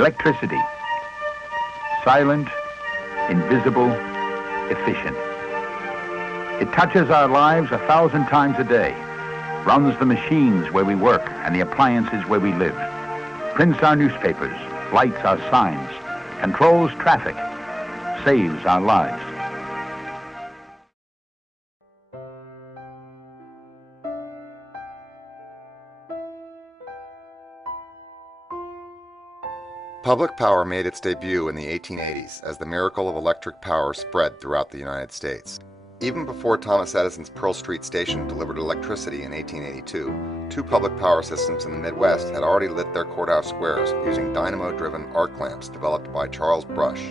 Electricity. Silent, invisible, efficient. It touches our lives 1,000 times a day, runs the machines where we work and the appliances where we live, prints our newspapers, lights our signs, controls traffic, saves our lives. Public power made its debut in the 1880s as the miracle of electric power spread throughout the United States. Even before Thomas Edison's Pearl Street Station delivered electricity in 1882, two public power systems in the Midwest had already lit their courthouse squares using dynamo-driven arc lamps developed by Charles Brush.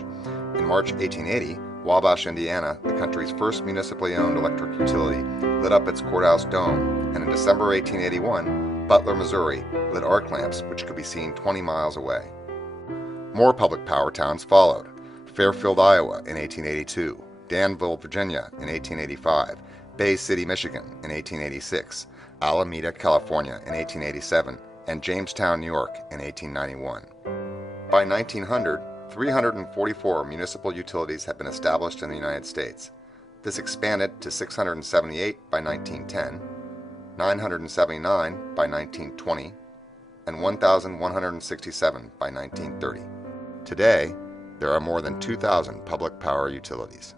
In March 1880, Wabash, Indiana, the country's first municipally owned electric utility, lit up its courthouse dome, and in December 1881, Butler, Missouri, lit arc lamps which could be seen 20 miles away. More public power towns followed: Fairfield, Iowa in 1882, Danville, Virginia in 1885, Bay City, Michigan in 1886, Alameda, California in 1887, and Jamestown, New York in 1891. By 1900, 344 municipal utilities had been established in the United States. This expanded to 678 by 1910, 979 by 1920, and 1,167 by 1930. Today, there are more than 2,000 public power utilities.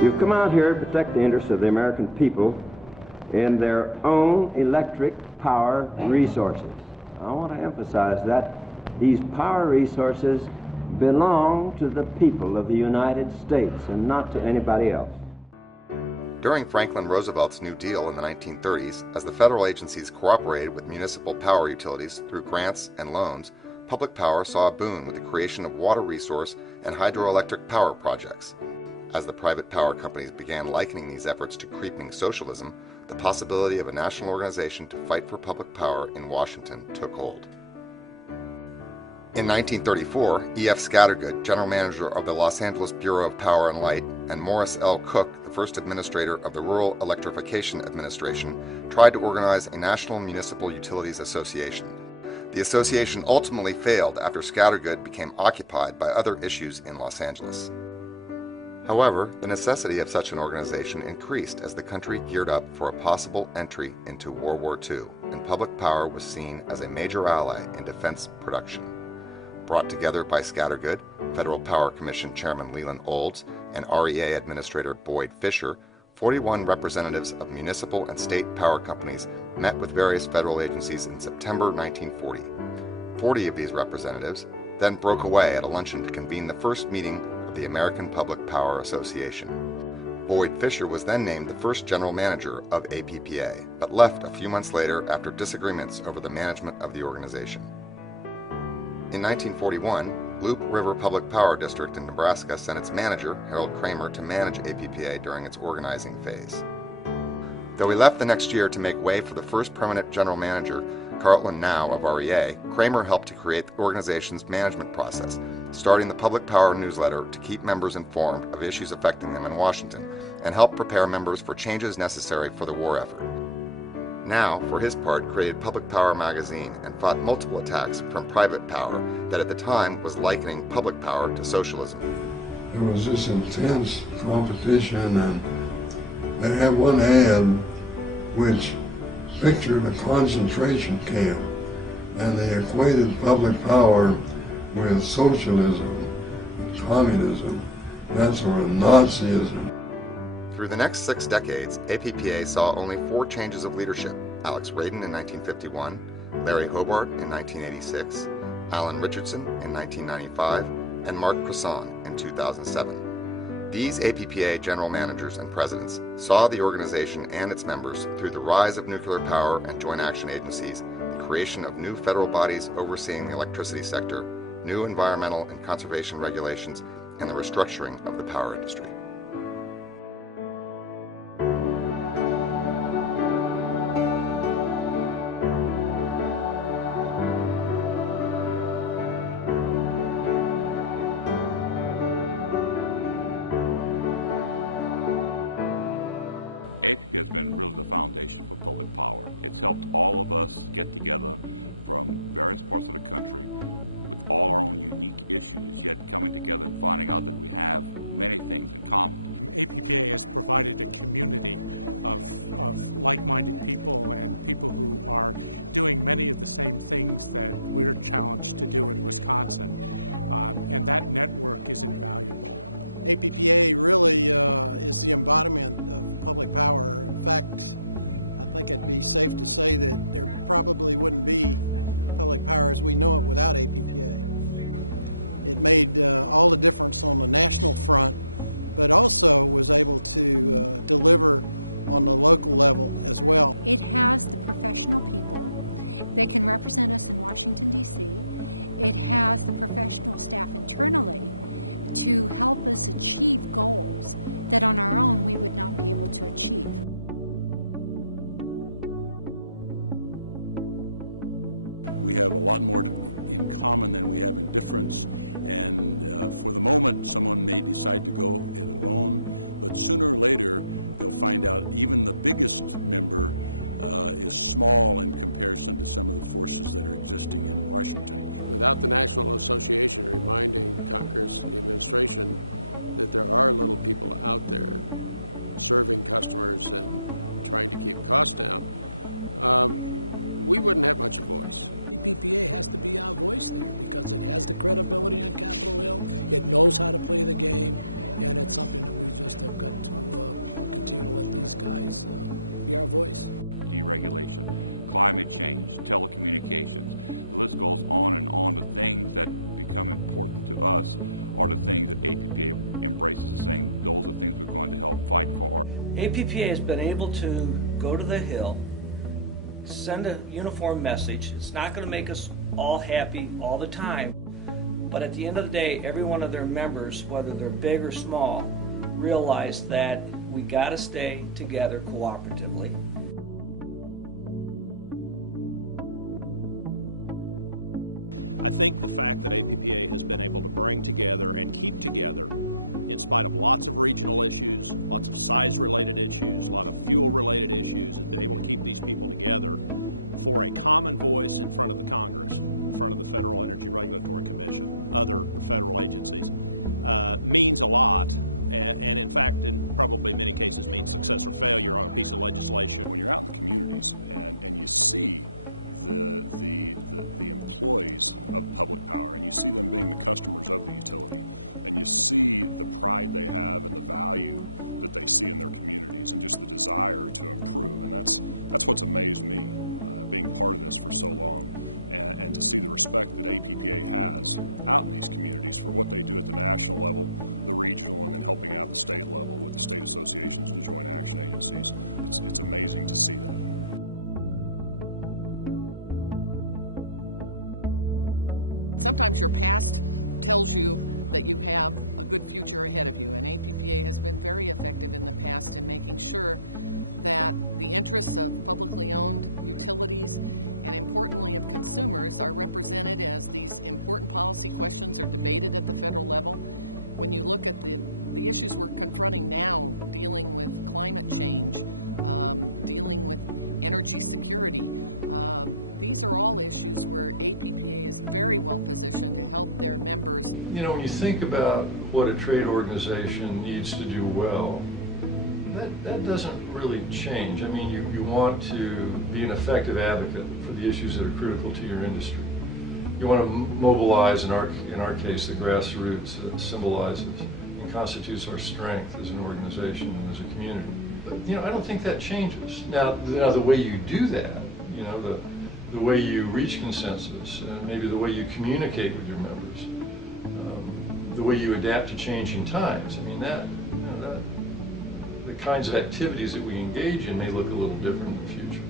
You've come out here to protect the interests of the American people in their own electric power resources. I want to emphasize that these power resources belong to the people of the United States and not to anybody else. During Franklin Roosevelt's New Deal in the 1930s, as the federal agencies cooperated with municipal power utilities through grants and loans, public power saw a boon with the creation of water resource and hydroelectric power projects. As the private power companies began likening these efforts to creeping socialism, the possibility of a national organization to fight for public power in Washington took hold. In 1934, E.F. Scattergood, general manager of the Los Angeles Bureau of Power and Light, and Morris L. Cook, the first administrator of the Rural Electrification Administration, tried to organize a national municipal utilities association. The association ultimately failed after Scattergood became occupied by other issues in Los Angeles. However, the necessity of such an organization increased as the country geared up for a possible entry into World War II, and public power was seen as a major ally in defense production. Brought together by Scattergood, Federal Power Commission Chairman Leland Olds, and REA Administrator Boyd Fisher, 41 representatives of municipal and state power companies met with various federal agencies in September 1940. 40 of these representatives then broke away at a luncheon to convene the first meeting of the American Public Power Association. Boyd Fisher was then named the first general manager of APPA, but left a few months later after disagreements over the management of the organization. In 1941, Loup River Public Power District in Nebraska sent its manager, Harold Kramer, to manage APPA during its organizing phase. Though he left the next year to make way for the first permanent general manager, Cartland Now of REA, Kramer helped to create the organization's management process, starting the Public Power newsletter to keep members informed of issues affecting them in Washington, and help prepare members for changes necessary for the war effort. now, for his part, created Public Power magazine and fought multiple attacks from private power that at the time was likening public power to socialism. There was this intense competition, and they had one ad which pictured a concentration camp, and they equated public power with socialism, communism, that sort of Nazism. Through the next 6 decades, APPA saw only 4 changes of leadership: Alex Radin in 1951, Larry Hobart in 1986, Alan Richardson in 1995, and Mark Cresson in 2007. These APPA general managers and presidents saw the organization and its members through the rise of nuclear power and joint action agencies, the creation of new federal bodies overseeing the electricity sector, new environmental and conservation regulations, and the restructuring of the power industry. APPA has been able to go to the Hill, send a uniform message. It's not going to make us all happy all the time, but at the end of the day, every one of their members, whether they're big or small, realize that we got to stay together cooperatively. when you think about what a trade organization needs to do well, that doesn't really change. I mean, you want to be an effective advocate for the issues that are critical to your industry. You want to mobilize, in our case, the grassroots that symbolizes and constitutes our strength as an organization and as a community. But, you know, I don't think that changes. Now the way you do that, you know, the way you reach consensus, maybe the way you communicate with your members, the way you adapt to changing times. I mean, the kinds of activities that we engage in may look a little different in the future.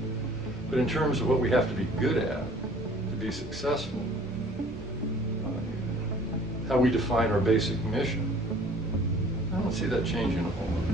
But in terms of what we have to be good at to be successful, how we define our basic mission, I don't see that changing a whole lot.